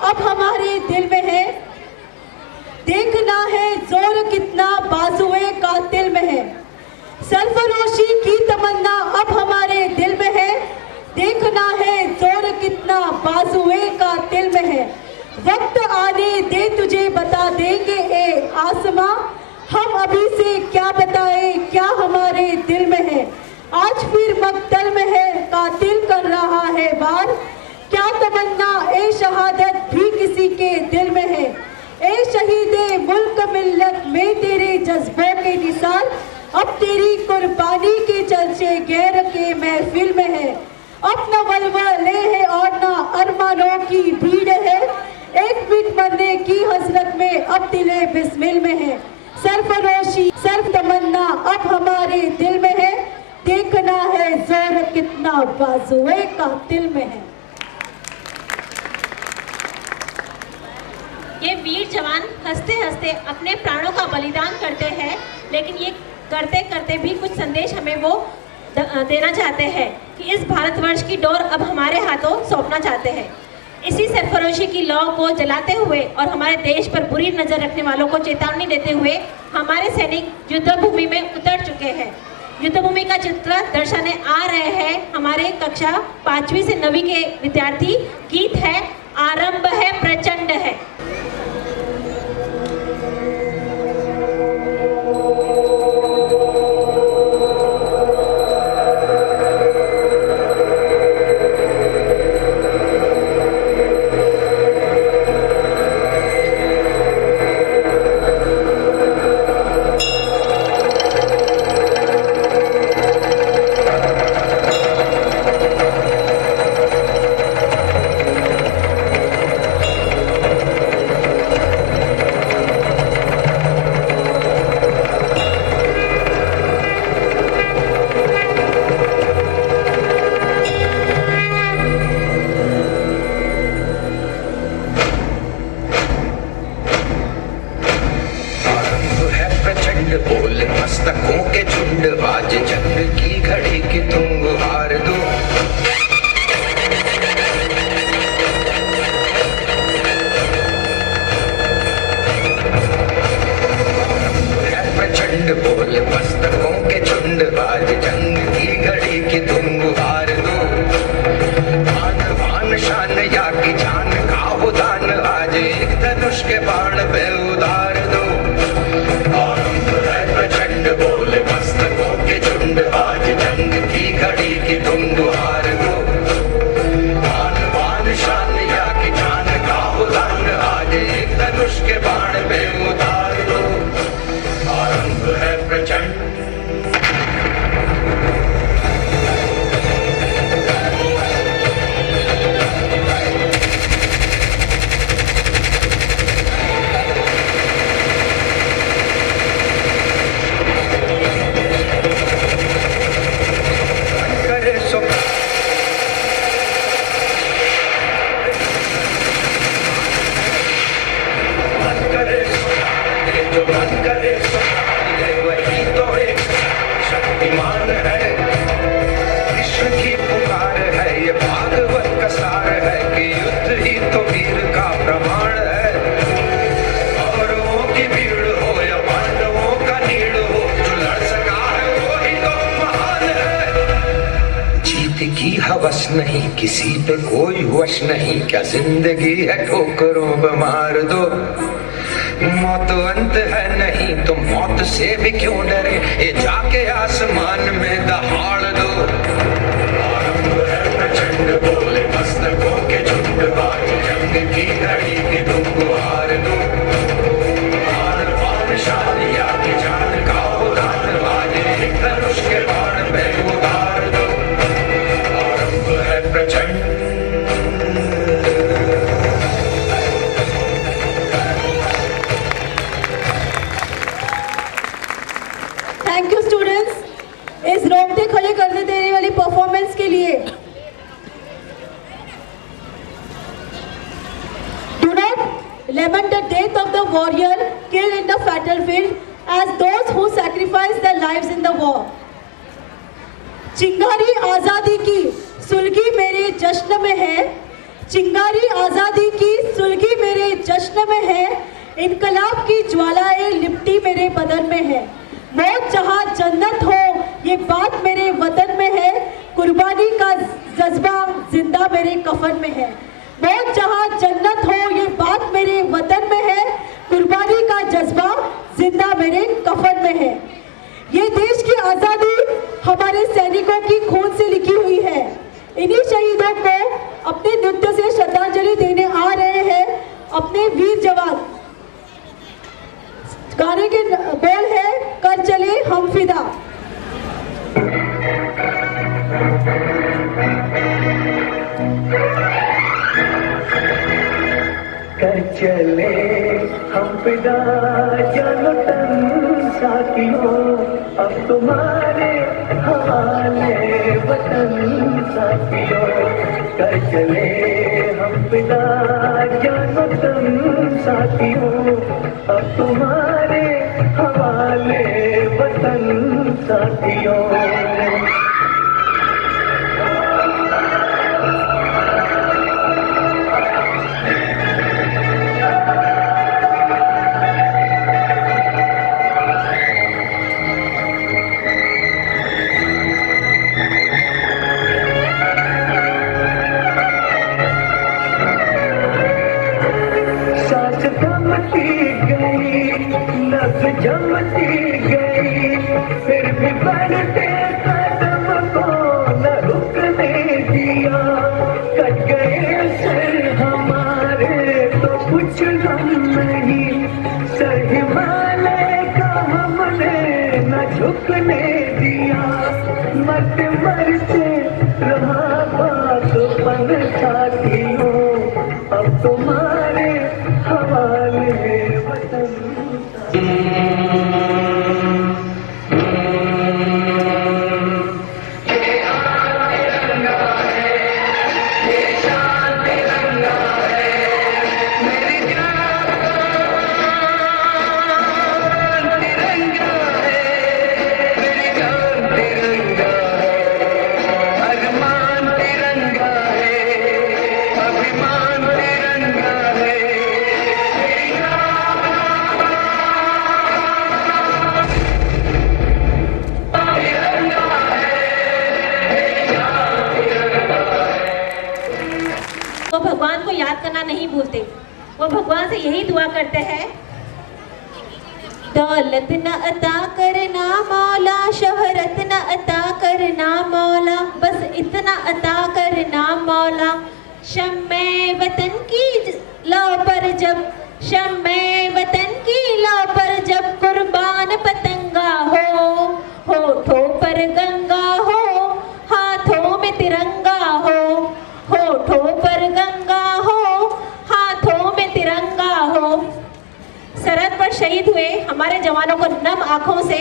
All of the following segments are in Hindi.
अब हमारे दिल में है, देखना है जोर कितना बाजुए कातिल में है। सरफरोशी की तमन्ना अब हमारे दिल में है, देखना है जोर कितना बाजुए कातिल में है। वक्त आने दे तुझे बता देंगे ए आसमां, हम अभी से क्या बताए क्या हमारे दिल में है। आज फिर मक्तल में है, कातिल कर रहा है वार, क्या तमन्ना ए शहादत भी किसी के दिल में है। ए शहीदे मुल्क मिल्लत में तेरे जज्बों के निसार, अब तेरी कुर्बानी के चर्चे गैर के महफिल में है। अब न वलवले है और न अरमानों की भीड़ है, एक मिनट मरने की हसरत में अब दिले बिस्मिल में है। सरफरोशी सर्फ तमन्ना अब हमारे दिल में है, देखना है जोर कितना बाजुए कातिल में है। ये वीर जवान हंसते हंसते अपने प्राणों का बलिदान करते हैं, लेकिन ये करते करते भी कुछ संदेश हमें वो देना चाहते हैं कि इस भारतवर्ष की डोर अब हमारे हाथों सौंपना चाहते हैं। इसी सरफरोशी की लौ को जलाते हुए और हमारे देश पर बुरी नजर रखने वालों को चेतावनी देते हुए हमारे सैनिक युद्धभूमि में उतर चुके हैं। युद्धभूमि का चित्र दर्शाने आ रहे हैं हमारे कक्षा 5वीं से 9वीं के विद्यार्थी। गीत है आरंभ है प्रचंड है। बोल मस्तकों के झुंड, आज जंग की घड़ी की तुम गुहार दो। प्रचंड बोल मस्तकों के झुंड, आज जंग की घड़ी की तुम गुहार दो। आन बान शान या की जान का हो दान, आज एक धनुष के बाण पे उतार दो। बोल मस्तकों के झुंड, आज जंग की घड़ी की तुम गुहार दो। आन बान शान या की जान का उदान, आज एक धनुष के बाण पे उतार दो। आरंभ है प्रचंड। हवस नहीं किसी पे कोई वश नहीं, क्या जिंदगी है ठोकरों पे मार दो। मौत अंत है नहीं तो मौत से भी क्यों डरे, ये जाके आसमान में दहाड़ दो। आरंभ है प्रचंड बोले मस्तकों के झुंड, आज जंग की घड़ी की तुम गुहार दो। आन बान शान या की जान का उदान, आज एक धनुष के बाण पे उतार दो। आरंभ है प्रचंड। थैंक यू स्टूडेंट्स, इस रोंगटे खड़े करने देने वाली परफॉर्मेंस के लिए। Do not lament the death of the warrior killed in the battlefield as those who sacrificed their lives in the war. चिंगारी आजादी की सुलगी मेरे जश्न में है, चिंगारी आजादी की सुलगी कुर्बानी का जज्बा जिंदा मेरे कफन में है। मौत जहाँ जन्नत हो ये बात मेरे वतन में है, कुर्बानी का जज्बा जिंदा मेरे कफन में है। ये देश की आज़ादी हमारे सैनिकों की खून से लिखी हुई है। इन्हीं शहीदों को अपने नृत्य से श्रद्धांजलि देने आ रहे हैं अपने वीर जवान। गाने के बोल है कर चले हम फिदा। कर चले हम फिदा जानो तन साथियों, अब तुम्हारे हवाले वतन साथियों। कर चले हम फिदा जानो तन साथियों, अब तुम्हारे हवाले वतन साथियों। जमती गई फिर भी बढ़ते कदम को न रुकने दिया। कट गए सर हमारे तो कुछ गम नहीं, सर हिमालय का हमने न झुकने दिया। मरते मरते रहा बात पन साथियों, अब तुम्हारे हवाले वतन। वो भगवान को याद करना नहीं भूलते, वो भगवान से यही दुआ करते हैं, दौलत न अता करना मौला, शोहरत न अता करना मौला, बस इतना अता करना मौला। शम्मे वतन की लौ पर जब, शम्मे वतन की लौ पर जब कुर्बान पतंगा हो, होठों पर गंगा हो, हाथों में तिरंगा हो, होठों पर गंगा हो, हाथों में तिरंगा हो। सरहद पर शहीद हुए हमारे जवानों को नम आंखों से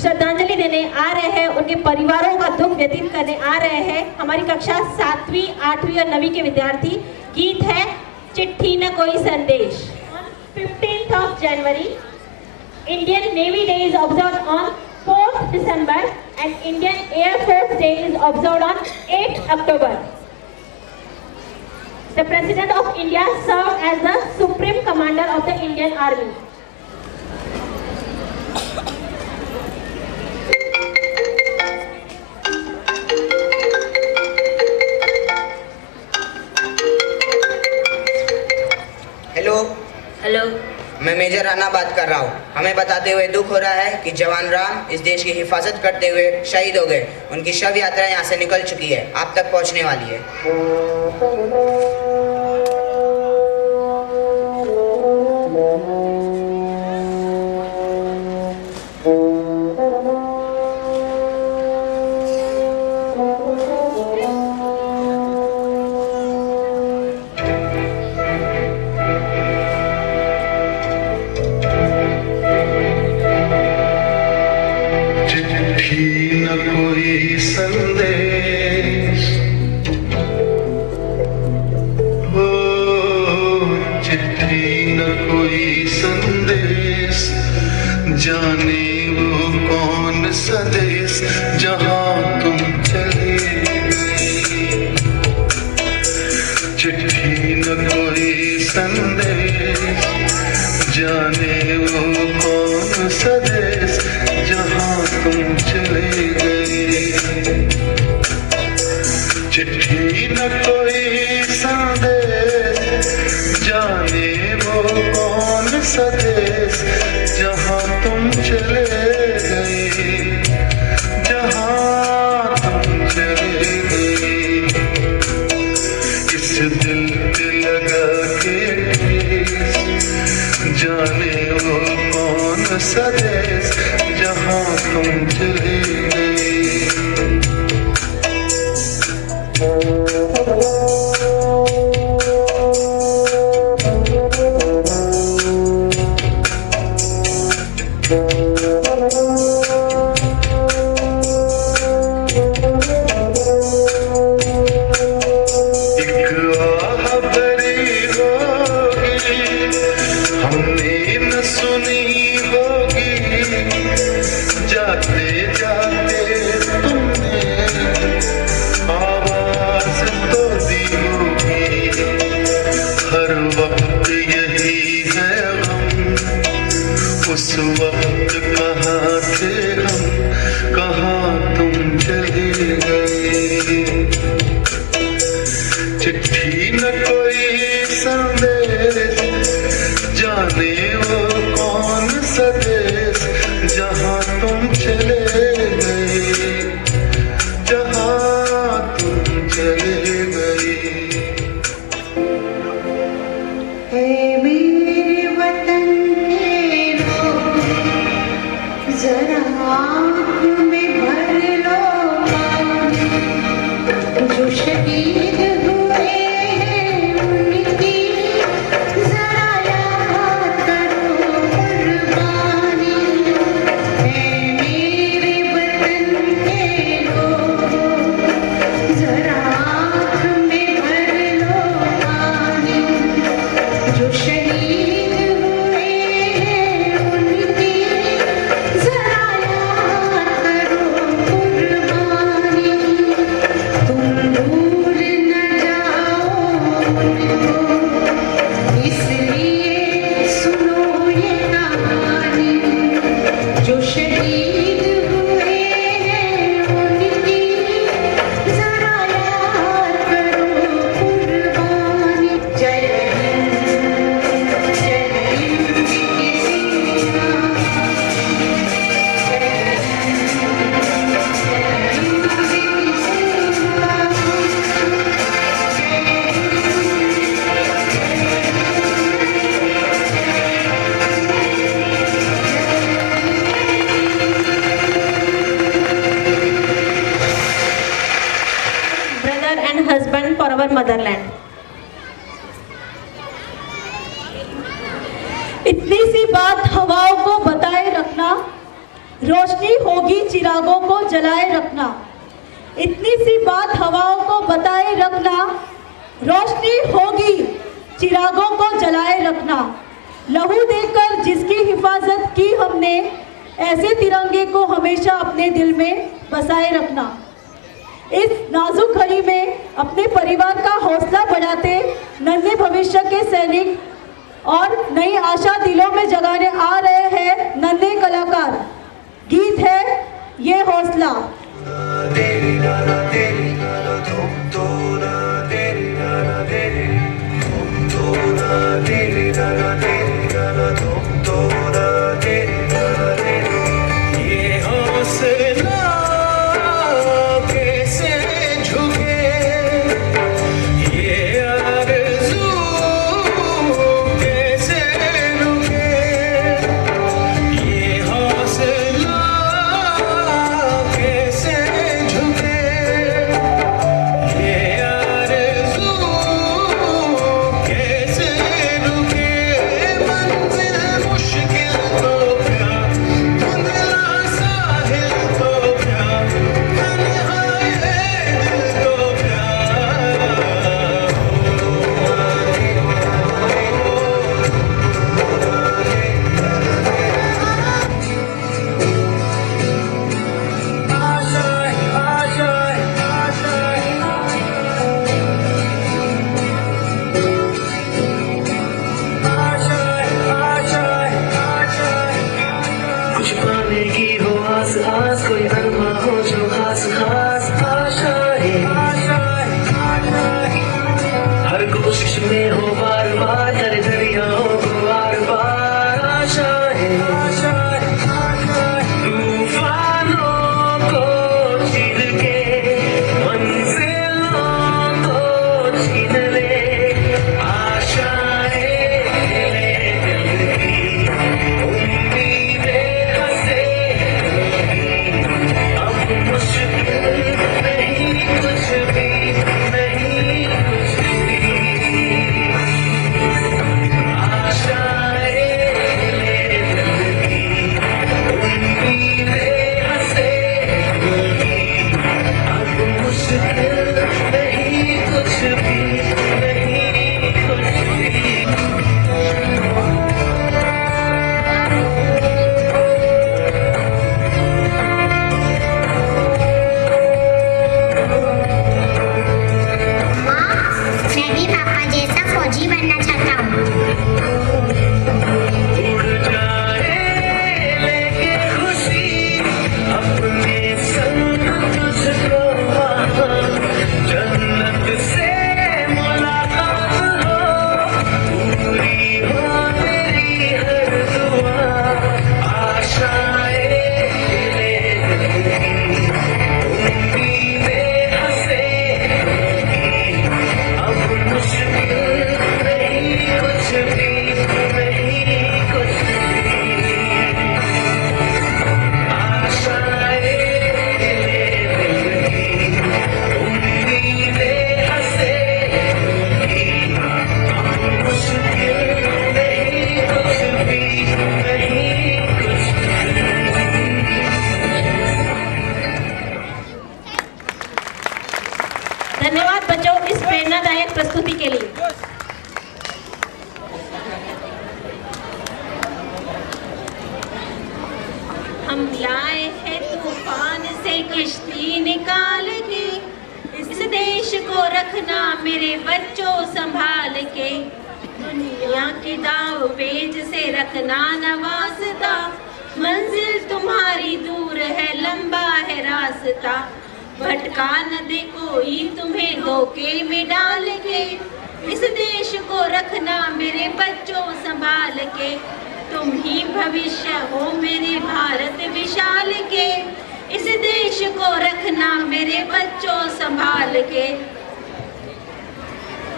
श्रद्धांजलि देने आ रहे हैं, उनके परिवारों का दुख व्यतीत करने आ रहे हैं हमारी कक्षा 7वीं, 8वीं और 9वीं के विद्यार्थी। गीत है चिट्ठी न कोई संदेश। 15th of January, Indian Navy Day is observed on 4th December and Indian Air Force Day is observed on 8th October. The President of India served as the Supreme Commander of the Indian Army. Hello, मैं मेजर राणा बात कर रहा हूँ। हमें बताते हुए दुख हो रहा है कि जवान राम इस देश की हिफाजत करते हुए शहीद हो गए। उनकी शव यात्रा यहाँ से निकल चुकी है, आप तक पहुँचने वाली है। जाने वो कौन सा देश जहाँ तुम चले गए। चिट्ठी न कोई संदेश, जाने वो कौन सा देश जहाँ तुम चले गए। चिट्ठी न कोई संदेश, जाने वो कौन सा देश जहाँ तुम चले गए, जहाँ तुम चले गए। इस दिल पे लगा के ठेस, जाने वो कौन सा देश जहाँ तुम चले गए। उस वक्त कहाँ थे हम, कहाँ तुम चले गए। चिट्ठी न कोई संदेश, जाने वो कौन सा देश जहाँ तुम चले गए, जहाँ तुम चले गए। मेरे वतन के लोग जरा आँख में भर लो पानी, जो शहीद हुए हैं उनकी जरा याद करो कुर्बानी। मेरे वतन के लोग जरा आँख में भर लो पानी, जो शहीद हुए हैं उनकी जरा याद करो कुर्बानी। तुम भूल न जाओ उनको, इसलिए सुनो ये कहानी, जो शहीद हुए हैं उनकी जरा याद करो कुर्बानी। जय Brother and husband for our motherland. इतनी सी बात हवाओं को बताए रखना, रोशनी होगी चिरागों को जलाए रखना। इतनी सी बात हवाओं को बताए रखना, रोशनी होगी चिरागों को जलाए रखना। लहू देकर जिसकी हिफाजत की हमने, ऐसे तिरंगे को हमेशा अपने दिल में बसाए रखना। इस नाजुक घड़ी में अपने परिवार का हौसला बढ़ाते नन्हे भविष्य के सैनिक और नई आशा दिलों में जगाने आ रहे हैं नन्हे कलाकार। गीत है ये हौसला। कैसे हर कोशिश में हो बार बार कर दरियाओं को बार बार आशाएं तूफानों को छीन के मंजिलों को छीन ले आशाएं ले दिल की उम्मीदें हंसे अब मुश्किल नहीं कुछ भी नहीं कुछ भी आशाएं ले दिल की उम्मीदें हंसे अब मुश्किल नहीं कुछ भी नहीं कुछ भी मैं भी पापा जैसा फौजी बनना चाहता हूँ। उड़ जाए लेके खुशी अपने संग तुझको वहाँ जन्नत से मुलाकात हो पूरी हो मेरी हर दुआ आशाएं ले दिल की उम्मीदें हंसे अब मुश्किल नहीं कुछ भी नहीं कुछ भी आशाएं ले दिल की उम्मीदें हंसे अब मुश्किल नहीं कुछ भी नहीं कुछ धन्यवाद बच्चों इस प्रेरणादायक प्रस्तुति के लिए। हम लाए हैं तूफान से कश्ती निकाल के, इस देश को रखना मेरे बच्चों संभाल के, दुनिया की दाव पेज से रखना न वास्ता, मंजिल तुम्हारी दूर है लंबा है रास्ता, भटका न दे कोई तुम्हें धोखे में डाल के, इस देश को रखना मेरे बच्चों संभाल के, तुम ही भविष्य हो मेरे भारत विशाल के, इस देश को रखना मेरे बच्चों संभाल के।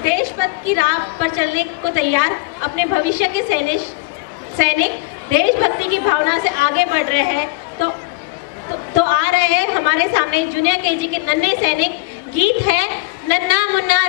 देशभक्त की राह पर चलने को तैयार अपने भविष्य के सैनिक देशभक्ति की भावना से आगे बढ़ रहे हैं तो आ रहे हैं हमारे सामने जूनियर केजी के नन्हे सैनिक। गीत है नन्हा मुन्ना